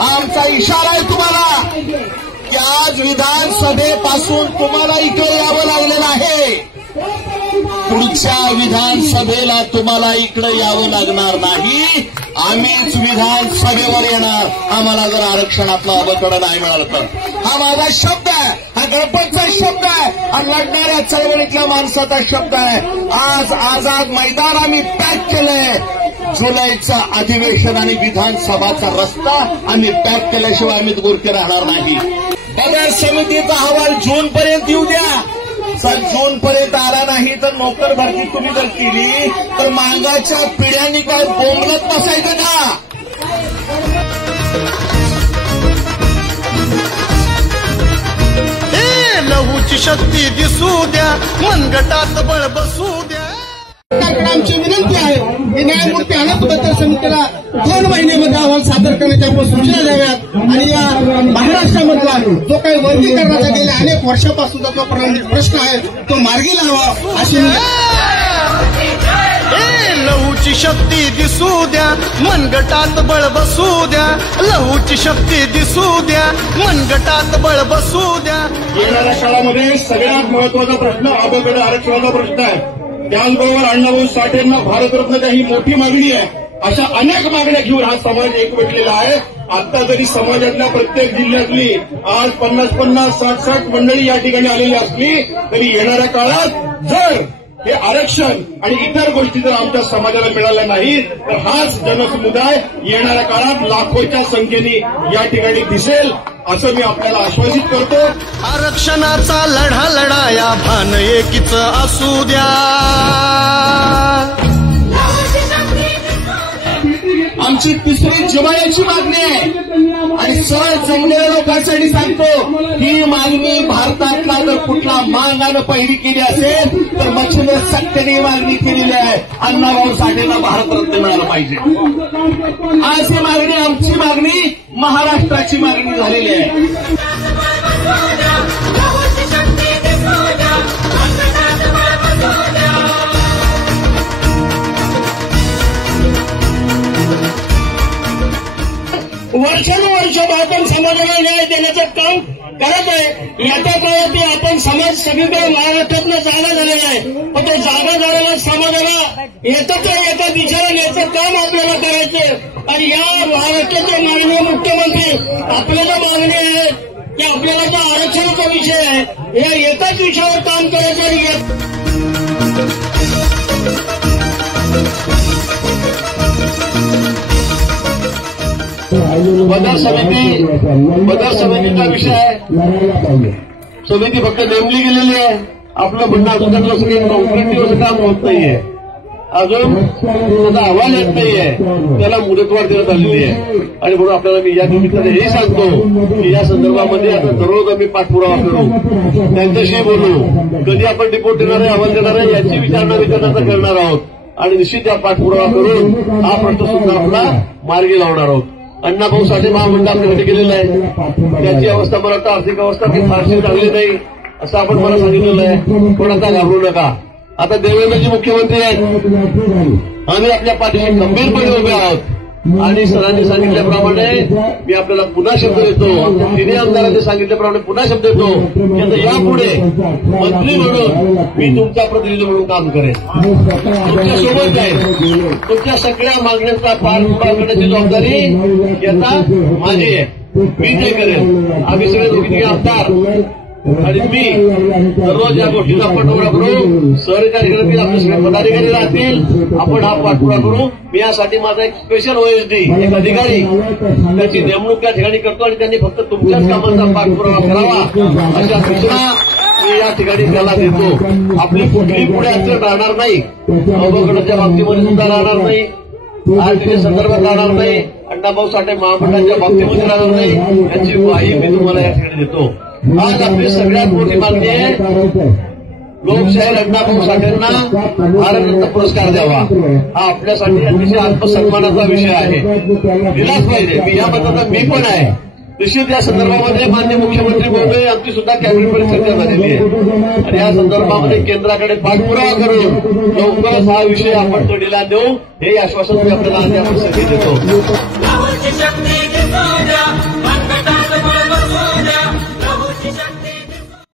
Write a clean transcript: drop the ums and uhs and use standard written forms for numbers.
आमचा इशारा आहे तुम्हाला की आज विधानसभेपासून तुम्हाला इकडे यावं लागलेलं आहे. पुढच्या विधानसभेला तुम्हाला इकडे यावं लागणार नाही. आम्हीच विधानसभेवर येणार आम्हाला जर आरक्षणातलं अबकडं नाही मिळालं तर. हा माझा शब्द आहे, हा गणपतचा शब्द आहे, हा लढणाऱ्या चळवळीतल्या माणसाचा शब्द आहे. आज आझाद मैदान आम्ही पॅक केलंय. जुलैचं अधिवेशन आणि विधानसभाचा रस्ता आम्ही पॅक केल्याशिवाय आम्ही गुरके राहणार नाही. बाजार समितीचा अहवाल जूनपर्यंत येऊ द्या. जर जूनपर्यंत आला नाही तर नोकर भरती तुम्ही जर केली तर मागाच्या पिढ्यांनी काय बोंबलत बसायचं का? लहूची शक्ती दिसू द्या, मनगटात बळ बसू द्या. आमची विनंती आहे की न्यायमूर्ती अनाथ बद्दल समितीला 2 महिन्यामध्ये अहवाल सादर करण्याच्या आपण सूचना द्याव्यात आणि या महाराष्ट्रामधला जो काही वर्गीकरणाचा गेल्या अनेक वर्षापासूनचा जो प्रश्न आहे तो मार्गी लावा अशी लहूची शक्ती दिसू द्या, मनगटात बळ बसू द्या. लहूची शक्ती दिसू द्या, मनगटात बळ बसू द्या. येणाऱ्या काळामध्ये सगळ्यात महत्वाचा प्रश्न अबकडे आरक्षणाचा प्रश्न आहे. त्याचबरोबर अण्णाभाऊ साठेंना भारतरत्न ही मोठी मागणी आहे. अशा अनेक मागण्या घेऊन हा समाज एकवटलेला आहे. आता जरी समाजातल्या प्रत्येक जिल्ह्यातली आज 50-50, 60-60 मंडळी या ठिकाणी आलेली असली तरी येणाऱ्या काळात जर हे आरक्षण आणि इतर गोष्टी जर आमच्या समाजाला मिळाल्या नाही तर हाच जनसमुदाय येणाऱ्या काळात लाखोच्या संख्येने या ठिकाणी दिसेल असं मी आपल्याला आश्वासित करतो. आरक्षणाचा लढा लढाया भान एकीच असू द्या. आमची तिसरी जिव्हाळ्याची मागणी आहे आणि सरळ जमलेल्या लोकांसाठी सांगतो ही मागणी भारतातला जर कुठला मागानं पहिली केली असेल तर मच्छिंद्र सक्सेने मागणी केलेली आहे. अण्णाभाऊ साठेंना भारतरत्न मिळालं पाहिजे. आज ही मागणी आमची मागणी महाराष्ट्राची मागणी झालेली आहे. वर्षानुवर्ष आपण समाजाला न्याय देण्याचं काम करत आहे. येत्या काळात आपण समाज सगळीकडे महाराष्ट्रातनं जागा झालेला आहे. पण तो जागा झालेल्या समाजाला येतच एका दिशेला न्यायचं काम आपल्याला करायचं आणि या महाराष्ट्राचे माननीय मुख्यमंत्री आपल्याला मागणी आहे की आपल्याला जो आरक्षणाचा विषय आहे या एकाच विषयावर काम करायचं आणि बाजार समितीचा विषय आहे. समिती फक्त नेमली गेलेली आहे. आपलं म्हणणं अजून सगळं कॉन्क्रीटिव्ह काम होत नाहीये. अजून त्याचा अहवाल येत नाहीये. त्याला मुदतवाढ देण्यात आलेली आहे आणि म्हणून आपल्याला मी या निमित्ताने हे सांगतो की या संदर्भामध्ये आता दररोज आम्ही पाठपुरावा करू, त्यांच्याशी बोलू. कधी आपण रिपोर्ट देणार आहे, अहवाल देणार आहे याची विचारणा करणार आहोत आणि निश्चित या पाठपुरावा करून हा प्रश्न सुद्धा आपला मार्गी लावणार आहोत. अण्णाभाऊ साठे महामंडळ आपल्याकडे गेलेलं आहे. त्याची अवस्था मला वाटतं आर्थिक अवस्था काही फारशी चांगली नाही असं आपण मला सांगितलेलं आहे. पण आता घाबरू नका. आता देवेंद्रजी मुख्यमंत्री आहेत. आम्ही आपल्या पाठीशी गंभीरपणे उभे आहोत आणि सरांनी सांगितल्याप्रमाणे मी आपल्याला पुन्हा शब्द देतो, तिन्ही आमदारांनी सांगितल्याप्रमाणे पुन्हा शब्द देतो की आता यापुढे मंत्री म्हणून मी तुमचा प्रतिनिधी म्हणून काम करेन. तुमच्यासोबत आहे. तुमच्या सगळ्या मागण्यांचा पाठपुरावा करण्याची जबाबदारी आता माझी आहे. मी ते करेन. आम्ही सगळे दोघी आमदार आणि मी दररोज या गोष्टीचा पाठपुरावा करू. सहकारी आपले सगळे पदाधिकारी राहतील. आपण हा पाठपुरावा करू. मी यासाठी माझा एक स्पेशल ओएसडी एक अधिकारी त्याची नेमणूक त्या ठिकाणी करतो आणि त्यांनी फक्त तुमच्याच कामांचा पाठपुरावा करावा अशा सूचना मी या ठिकाणी त्याला देतो. आपली कुठली पुढे अडचण राहणार नाही. अवघडच्या बाबतीमध्ये सुद्धा राहणार नाही. आर्थिक संदर्भात राहणार नाही. अण्णाभाऊ साठे महामंडळाच्या बाबतीमध्ये राहणार नाही. याची ग्वाही मी तुम्हाला या ठिकाणी देतो. आज आपली सगळ्यात मोठी मागणी आहे लोकशाहीर अण्णाभाऊ साठेंना भारतरत्न पुरस्कार द्यावा, हा आपल्यासाठी अतिशय आत्मसन्मानाचा विषय आहे, दिलाच पाहिजे. मी या मताचा मी पण आहे. निश्चित या संदर्भामध्ये माननीय मुख्यमंत्री महोदय आमची सुद्धा कॅबिनेटमध्ये चर्चा झालेली आहे आणि या संदर्भामध्ये केंद्राकडे पाठपुरावा करून लवकरच हा विषय आपण तडीला देऊ, हे आश्वासन मी आपल्याला आज या प्रसंगी देतो.